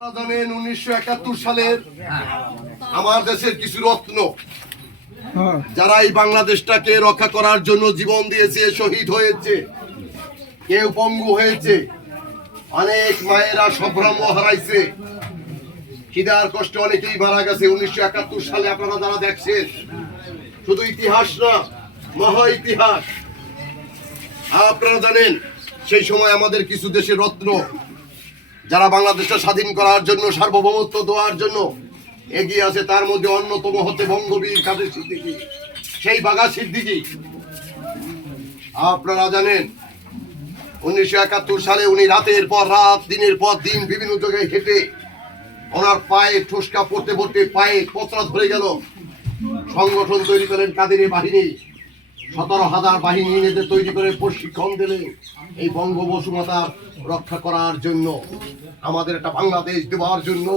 জানেন 1971 সালের আমার দেশের কিছু রত্ন যারা এই বাংলাদেশটাকে রক্ষা করার জন্য জীবন দিয়েছে, শহীদ হয়েছে, কেউ পঙ্গু হয়েছে, অনেক মায়েরা সম্ভ্রম হারাইছে, খিদার কষ্টে অনেকেই মারা গেছে 1971 সালে। আপনারা যারা দেখছেন, শুধু ইতিহাস না, মহা ইতিহাস। আপনারা জানেন সেই সময় আমাদের কিছু দেশের রত্ন যারা বাংলাদেশটা স্বাধীন করার জন্য, সার্বভৌমত্ব দেওয়ার জন্য এগিয়ে আছে, তার মধ্যে অন্যতম হচ্ছে বঙ্গবীর কাদের সিদ্দিকী, সেই বাঘা সিদ্দিকী। আপনারা জানেন 1971 সালে উনি রাতের পর রাত, দিনের পর দিন বিভিন্ন জায়গায় হেঁটে ওনার পায়ে ঠুসকা পড়তে পড়তে পায়ে পচড়া ধরে গেল। সংগঠন তৈরি করেন কাদের বাহিনী, 17,000 বাহিনী এদের তৈরি করে প্রশিক্ষণ দিলেন এই বঙ্গবসুমাতার রক্ষা করার জন্য, আমাদের একটা বাংলাদেশ দেওয়ার জন্য,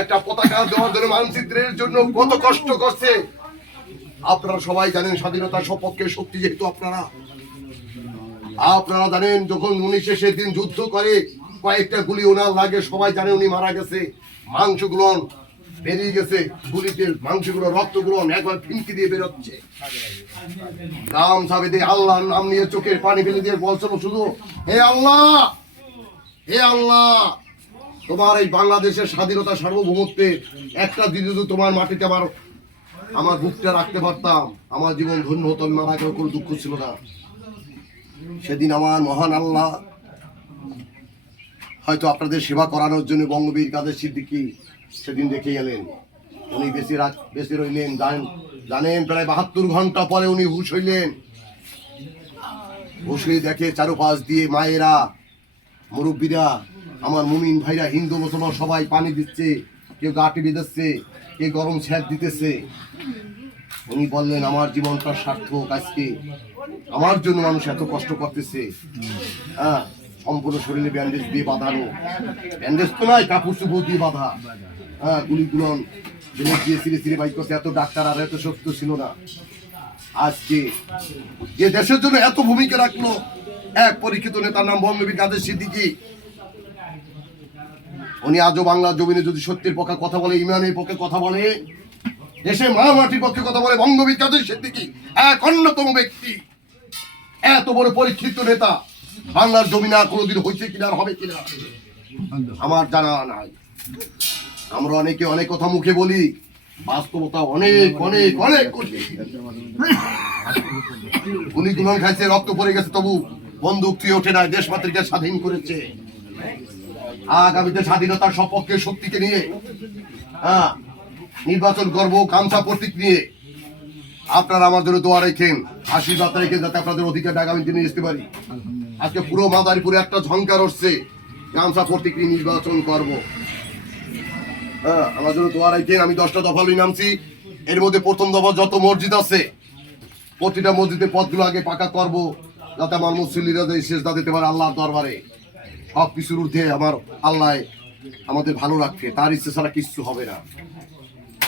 একটা পতাকা দেওয়ার জন্য, মানচিত্রের জন্য কত কষ্ট করছে আপনারা সবাই জানেন। স্বাধীনতার সপক্ষে শক্তি যেহেতু আপনারা জানেন, যখন উনি শেষের দিন যুদ্ধ করে কয়েকটা গুলি ওনার লাগে, সবাই জানে উনি মারা গেছে, মাংসগুলো বেরিয়ে গেছে, গুলিতে মাংসগুলো, রক্তগুলো একবার ফিনকি দিয়ে বেরোচ্ছে। গামছা বেঁধে আল্লাহর নাম নিয়ে চোখের পানি ফেলে দিয়ে বলছিল শুধু, হে আল্লাহ, হে আল্লাহ, তোমার এই বাংলাদেশের স্বাধীনতা সার্বভৌমত্বে একটা দিদি তো তোমার মাটিতে আমার বুকটা রাখতে পারতাম, আমার জীবন ধন্য হতো, আমি মারা গেলেও কোনো দুঃখ ছিল না। সেদিন আমার মহান আল্লাহ হয়তো আপনাদের সেবা করানোর জন্য বঙ্গবীর কাদের সিদ্দিকী সেদিন দেখে গেলেন। উনি বেঁচে রইলেন, জানেন প্রায় 72 ঘন্টা পরে উনি হুঁশ হইলেন। হুঁশ হয়ে দেখে চারুপাশ দিয়ে মায়েরা, মুরব্বীরা, আমার মুমিন ভাইরা, হিন্দু মুসলমান সবাই পানি দিচ্ছে, কেউ গাটি বেঁধেছে, কেউ গরম ছ্যাঁক দিতেছে। উনি বললেন, আমার জীবনটা সার্থক, আজকে আমার জন্য মানুষ এত কষ্ট করতেছে। হ্যাঁ, সম্পূর্ণ শরীরে ব্যান্ডেজ দিয়ে বাঁধানো, ব্যান্ডেজ তো নয়, কাপড় চুপড় দিয়ে বাঁধা। হ্যাঁ, গুলিগুলো দিয়ে সিঁড়ে সিঁড়ে বাইক করছে, এত ডাক্তার আর এত শক্ত ছিল না। আজকে যে দেশের জন্য এত ভূমিকা রাখলো এক পরীক্ষিত নেতার নাম বঙ্গবীর কাদের সিদ্দিকী, উনি আজও বাংলা জমিনে যদি সত্যের পক্ষে কথা বলে, ইমানের পক্ষে কথা বলে, দেশে মা মাটির পক্ষে কথা বলে, বঙ্গবীর কাদের সিদ্দিকী এক অন্যতম ব্যক্তি। এত বড় পরীক্ষিত নেতা বাংলার জমিনে আর কোনোদিন হয়েছে কিনা, হবে কিনা আমার জানা নাই। আমরা অনেকে অনেক কথা মুখে বলি, বাস্তবতা অনেক অনেক অনেক কঠিন। উনি গুলন খাইছে, রক্ত পড়ে গেছে, তবু বন্দুক তুই ওঠে নাই, দেশ মাতৃকে স্বাধীন করেছে। আগামীতে স্বাধীনতার সপক্ষে শক্তিকে নিয়ে নির্বাচন করবো, গামছা প্রতীক নিয়ে আপনারা আমার জন্য দোয়া রেখেন, আশীর্বাদ রেখেন, যাতে আপনাদের অধিকার আগামী দিনে আসতে পারি। আজকে পুরো মাদারীপুরে একটা ঝংকার উঠছে, গামছা প্রতীক নিয়ে নির্বাচন করবো। আমার জন্য দোয়া রাখেন। আমি 10টা দফা লই নামছি, এর মধ্যে প্রথম দফা যত মসজিদ আছে প্রতিটা মসজিদের পথগুলো আগে পাকা করব, যাতে আমার মুসল্লিরা সেজদা দিতে পারে আল্লাহর দরবারে। সব কিছুর ঊর্ধ্বে আমার আল্লাহ আমাদের ভালো রাখবে, তার ইচ্ছে ছাড়া কিচ্ছু হবে না।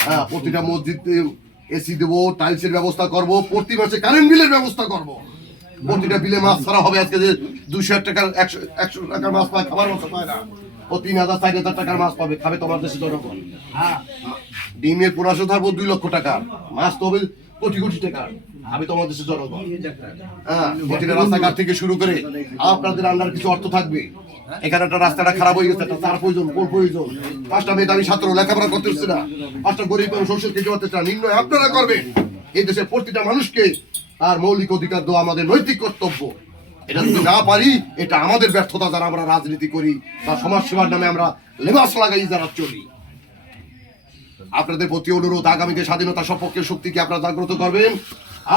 হ্যাঁ, প্রতিটা মসজিদে এসি দেবো, টাইলসের ব্যবস্থা করব, প্রতি মাসে কারেন্ট বিলের ব্যবস্থা করব, প্রতিটা বিলে মাছ ছাড়া হবে। আজকে যে 200 টাকার 100 টাকার মাছ পায়, খাবার মাছ পায় না, ও 3,000 4,000 টাকার মাছ পাবে, খাবে তোমার দেশে জনগণ। ডিমের পোড়াশো ধরবো 2 লক্ষ টাকা, মাছ তো হবে কোটি কোটি টাকা, আমি তোমার দেশে জনগণ। হ্যাঁ, প্রতিটা রাস্তাঘাট থেকে শুরু করে আপনাদের আন্ডার কিছু অর্থ থাকবে। এখানে একটা রাস্তাটা খারাপ হয়ে গেছে, একটা তার প্রয়োজন, কোন প্রয়োজন, 5টা মেধাবী ছাত্র লেখাপড়া করতে হচ্ছে না, 5টা গরিব মানুষ ওষুধ খেতে পারতেছে না, নির্ণয় আপনারা করবেন। এই দেশের প্রতিটা মানুষকে তার মৌলিক অধিকার দেওয়া আমাদের নৈতিক কর্তব্য। এটা যদি না পারি, এটা আমাদের ব্যর্থতা, যারা আমরা রাজনীতি করি বা সমাজ সেবার নামে আমরা লেবাস লাগাই যারা চলি। আপনাদের প্রতি অনুরোধ, আগামীতে স্বাধীনতা সপক্ষে শক্তিকে আপনারা জাগ্রত করবেন।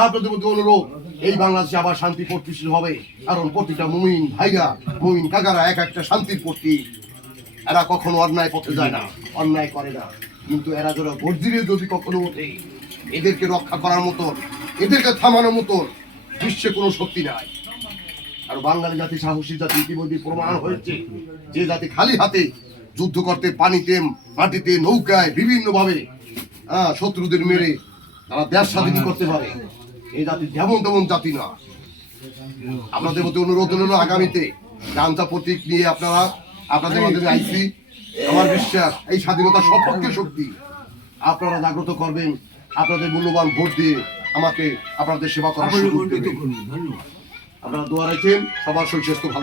আপনাদের প্রতি অনুরোধ, এই বাংলাদেশে আবার শান্তি প্রতিষ্ঠিত হবে, কারণ প্রতিটা মুমিন ভাইরা, মুমিন কাকারা এক একটা শান্তির প্রতীক। এরা কখনো অন্যায় পথে যায় না, অন্যায় করে না, কিন্তু এরা যারা গর্জিরে যদি কখনো ওঠে, এদেরকে রক্ষা করার মতন, এদেরকে থামানোর মতন বিশ্বে কোনো শক্তি নাই। আর বাঙালি জাতি সাহসী জাতি, ইতিমধ্যে প্রমাণ হয়েছে, যে জাতি খালি হাতে যুদ্ধ করতে, পানিতে, মাটিতে, নৌকায়, বিভিন্ন ভাবে শত্রুদের মেরে তারা দেশ স্বাধীন করতে পারে, এই জাতি যেমন তেমন জাতি না। আপনাদের প্রতি অনুরোধ হলো, আগামীতে গামছা প্রতীক নিয়ে আপনারা আপনাদের মাধ্যমে আইছি। আমার বিশ্বাস এই স্বাধীনতা সপক্ষে শক্তি। আপনারা জাগ্রত করবেন, আপনাদের মূল্যবান ভোট দিয়ে আমাকে আপনাদের সেবা করার সুযোগ দেবেন। আপনারা দোয়া রাখেন, সবার শরীর স্বাস্থ্য ভালো থাকবে।